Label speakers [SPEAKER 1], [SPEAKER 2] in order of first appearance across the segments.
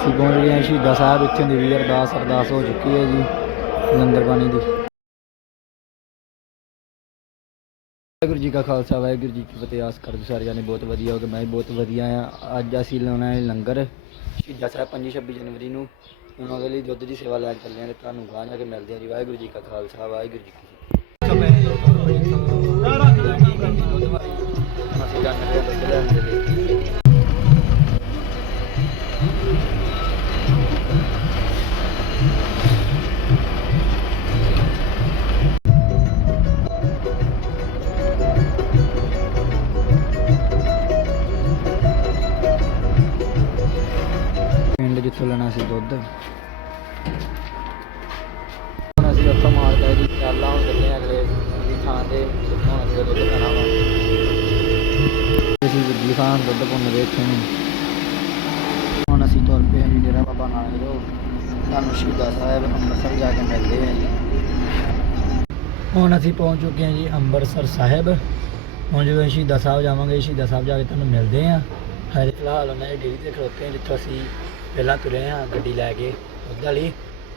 [SPEAKER 1] ਅਸੀਂ ਪਹੁੰਚ ਗਏ ਹਾਂ, ਸ਼ਹੀਦਾਂ ਸਾਹਿਬ ਇੱਥੇ ਦੀ ਵੀ ਅਰਦਾਸ ਅਰਦਾਸ ਹੋ ਚੁੱਕੀ ਹੈ ਜੀ ਲੰਗਰ ਪਾਣੀ ਦੀ। ਵਾਹਿਗੁਰੂ ਜੀ ਕਾ ਖਾਲਸਾ, ਵਾਹਿਗੁਰੂ ਜੀ ਕੀ ਫਤਿਹ। ਆਸ ਕਰਦੇ ਸਾਰੇ ਜਾਨੇ ਬਹੁਤ ਵਧੀਆ ਹੋ ਗਏ ਮੈਂ ਵੀ ਬਹੁਤ ਵਧੀਆ ਆ ਅੱਜ ਅਸੀਂ ਲਾਉਣਾ ਹੈ ਲੰਗਰ, ਸ਼ਹੀਦਾਂ ਸਾਹਿਬ 25 26 ਜਨਵਰੀ ਨੂੰ। ਉਹਨਾਂ ਦੇ ਲਈ ਦੁੱਧ ਦੀ ਸੇਵਾ ਲੈਣ ਕੇ ਚੱਲੇ ਹਾਂ ਤੇ ਤੁਹਾਨੂੰ ਗਾਂ ਜਾ ਕੇ ਮਿਲਦੇ ਹਾਂ ਜੀ। ਵਾਹਿਗੁਰੂ ਜੀ ਕਾ ਖਾਲਸਾ, ਵਾਹਿਗੁਰੂ ਜੀ ਕੀ ਪਿੰਡ ਜਿੱਥੋਂ ਲੈਣਾ ਸੀ ਦੁੱਧ। ਹੁਣ ਅਸੀਂ ਉੱਥੋਂ ਮਾਰਦਾ ਜੀ, ਚਾਲਾ ਹੁਣ ਚੱਲੇ ਅਗਲੇ ਦੀ ਥਾਂ ਤੇ, ਜਿੱਥੋਂ ਅੱਗੇ ਦੁੱਧ ਲੈਣਾ ਵਾ। ਅਸੀਂ ਵੱਡੀ ਥਾਂ ਦੁੱਧ ਪੁੰਨਦੇ ਇੱਥੇ ਨੂੰ। ਹੁਣ ਅਸੀਂ ਤੁਰ ਪਏ ਜੀ ਡੇਰਾ ਬਾਬਾ ਨਾਨਕ ਜੋ ਤੁਹਾਨੂੰ ਸ਼ਹੀਦਾਂ ਸਾਹਿਬ ਅੰਮ੍ਰਿਤਸਰ ਜਾ ਕੇ ਮਿਲਦੇ ਹਾਂ ਜੀ। ਹੁਣ ਅਸੀਂ ਪਹੁੰਚ ਚੁੱਕੇ ਹਾਂ ਜੀ ਅੰਮ੍ਰਿਤਸਰ ਸਾਹਿਬ। ਹੁਣ ਜਦੋਂ ਅਸੀਂ ਸਾਹਿਬ ਜਾਵਾਂਗੇ, ਸ਼ਹੀਦਾਂ ਸਾਹਿਬ ਜਾ ਕੇ ਤੁਹਾਨੂੰ ਮਿਲਦੇ ਹਾਂ। ਹਜੇ, ਫਿਲਹਾਲ ਉਹਨਾਂ ਦੀ ਡੇਰੀ ਤੇ ਖਲੋਤੇ ਹਾਂ, ਜਿੱਥੋਂ ਅਸੀਂ ਪਹਿਲਾਂ ਤੁਰੇ ਹਾਂ ਗੱਡੀ ਲੈ ਕੇ ਉਹਦੇ ਵਾਲੀ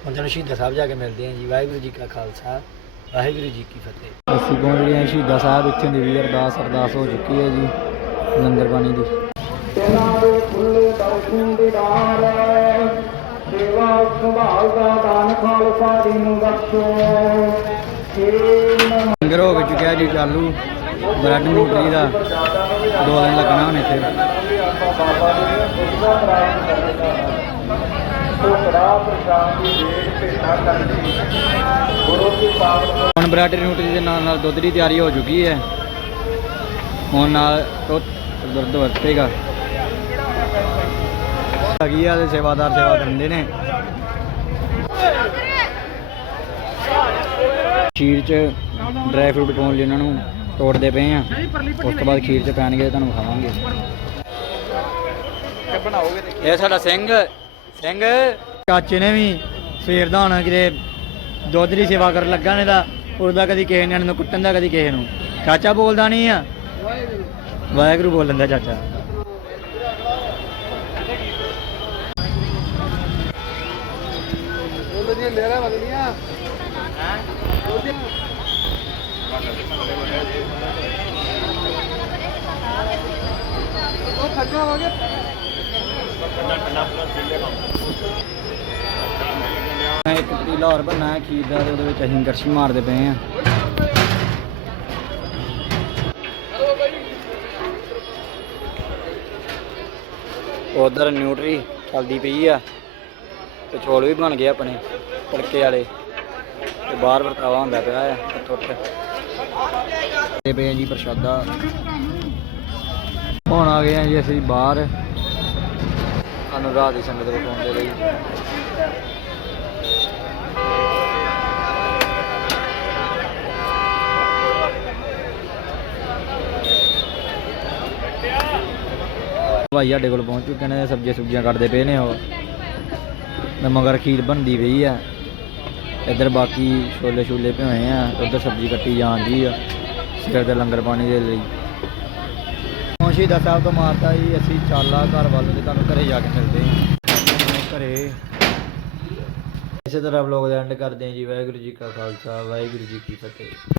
[SPEAKER 1] ਉਹਨਾਂ ਨੂੰ ਸ਼ਹੀਦਾਂ ਸਾਹਿਬ ਜਾ ਕੇ ਮਿਲਦੇ ਹਾਂ ਜੀ। ਵਾਹਿਗੁਰੂ ਜੀ ਕਾ ਖਾਲਸਾ, ਵਾਹਿਗੁਰੂ ਜੀ ਕੀ ਫਤਿਹ। ਅਸੀਂ ਪਹੁੰਚ ਗਏ ਹਾਂ ਸ਼ਹੀਦਾਂ ਸਾਹਿਬ, ਇੱਥੇ ਦੀ ਵੀ ਅਰਦਾਸ ਅਰਦਾਸ ਹੋ ਚੁੱਕੀ ਹੈ ਜੀ ਲੰਗਰ ਪਾਣੀ ਦੀ।
[SPEAKER 2] ਤੇਨਾਂ ਦੇ ਖੁੱਲੇ ਦਰਸ਼ਨ ਦੀਦਾਰ ਸੇਵਾ ਸੰਭਾਲ ਦਾ ਦਾਨ ਖਾਲਸਾ ਜੀ ਨੂੰ ਬਖਸ਼ੋ
[SPEAKER 1] ਲੰਗਰ ਹੋ ਚੁੱਕਿਆ ਜੀ, ਚਾਲੂ। ਬ੍ਰੈਡ ਨਿਊਟਰੀ ਦਾ ਦੋ ਦਿਨ ਲੱਗਣਾ ਹੁਣ ਇੱਥੇ।
[SPEAKER 2] ਬਾਬਾ ਜੀ ਨੇ ਸੁਖਦਾ ਪ੍ਰਾਪਤ ਕਰੇਗਾ ਸੋ ਕੜਾ ਪ੍ਰਸ਼ਾਦ ਦੀ ਵੇਟ ਭੇਟਾ ਕਰਨੀ ਗੁਰੂ ਕੀ ਪਾਵਨ
[SPEAKER 1] ਹੁਣ ਬ੍ਰੈਡ ਨਿਊਟਰੀ ਦੇ ਨਾਲ ਨਾਲ ਦੁੱਧ ਦੀ ਤਿਆਰੀ ਹੋ ਚੁੱਕੀ ਹੈ। ਹੁਣ ਨਾਲ ਦੁੱਧ ਦੁੱਧ ਵਰਤੇਗਾ। ਹੈਗੀ ਆ ਤੇ ਸੇਵਾਦਾਰ ਸੇਵਾ ਦਿੰਦੇ ਨੇ। ਖੀਰ ਚ ਡਰਾਈ ਫਰੂਟ ਪਾਉਣ ਲਈ ਉਹਨਾਂ ਨੂੰ ਤੋੜਦੇ ਪਏ ਆ। ਉਸ ਤੋਂ ਬਾਅਦ ਖੀਰ ਚ ਪੈਣਗੇ ਤੁਹਾਨੂੰ ਖਾਵਾਂਗੇ। ਇਹ ਸਾਡਾ ਸਿੰਘ ਸਿੰਘ। ਚਾਚੇ ਨੇ ਵੀ ਸਵੇਰ ਦਾ ਹੋਣਾ ਕਿਤੇ ਦੁੱਧ ਦੀ ਸੇਵਾ ਕਰਨ ਲੱਗਾ ਨੇ ਦਾ ਉਹਦਾ ਕਦੀ ਕਿਸੇ ਨੇ ਨੂੰ ਕੁੱਟਣ ਦਾ ਕਦੀ ਕਿਸੇ ਨੂੰ। ਚਾਚਾ ਬੋਲਦਾ ਨਹੀਂ ਆ। ਵਾਹਿਗੁਰੂ ਬੋਲ ਲੈਂਦਾ ਚਾਚਾ। ਮੈਂ ਇੱਕ ਪਤੀਲਾ ਹੋਰ ਬਣਨਾ ਖੀਰ ਦਾ ਤੇ ਉਹਦੇ ਵਿੱਚ ਅਸੀਂ ਕੜਛੀ ਮਾਰਦੇ ਪਏ ਆ ਉਧਰ ਨਿਊਟਰੀ ਚੱਲਦੀ ਪਈ ਆ ਤੇ ਚੌਲ ਵੀ ਬਣ ਗਏ ਆਪਣੇ ਤੜਕੇ ਵਾਲੇ। ਤੇ ਬਾਹਰ ਵਰਤਾਵਾ ਹੁੰਦਾ ਪਿਆ ਆ ਟੁੱਟ ਤੇ ਪਏ ਜੀ ਪ੍ਰਸ਼ਾਦਾ। ਹੁਣ ਆ ਗਏ ਆ ਜੀ ਅਸੀਂ ਬਾਹਰ। ਸਾਨੂੰ ਰਾਤ ਦੀ ਸੰਗਤ ਵਿਖਾਉਣ ਦੇ ਭਾਈ ਸਾਡੇ ਕੋਲ ਪਹੁੰਚ ਚੁੱਕੇ ਨੇ, ਸਬਜ਼ੀਆਂ ਸੁਬਜ਼ੀਆਂ ਕੱਟਦੇ ਪਏ ਨੇ ਉਹ। ਤੇ ਮਗਰ ਖੀਰ ਬਣਦੀ ਪਈ ਆ। ਇੱਧਰ ਬਾਕੀ ਛੋਲੇ ਛੂਲੇ ਭਿਓਏ ਆ, ਉੱਧਰ ਸਬਜ਼ੀ ਕੱਟੀ ਜਾਂਦੀ ਆ, ਸਿਰ ਦੇ ਲੰਗਰ ਪਾਣੀ ਦੇ ਲਈ। ਸ਼ਹੀਦਾਂ ਸਾਹਿਬ ਤੋਂ ਮਾਰਤਾ ਜੀ, ਅਸੀਂ ਚਾਲਾ ਘਰ ਵੱਲ ਤੇ ਤੁਹਾਨੂੰ ਘਰੇ ਜਾ ਕੇ ਮਿਲਦੇ ਹਾਂ। ਘਰੇ। ਇਸੇ ਤਰ੍ਹਾਂ ਵਲੋਗ ਦਾ ਐਂਡ ਕਰਦੇ ਹਾਂ ਜੀ, ਵਾਹਿਗੁਰੂ ਜੀ ਕਾ ਖਾਲਸਾ, ਵਾਹਿਗੁਰੂ ਜੀ ਕੀ ਫਤਿਹ।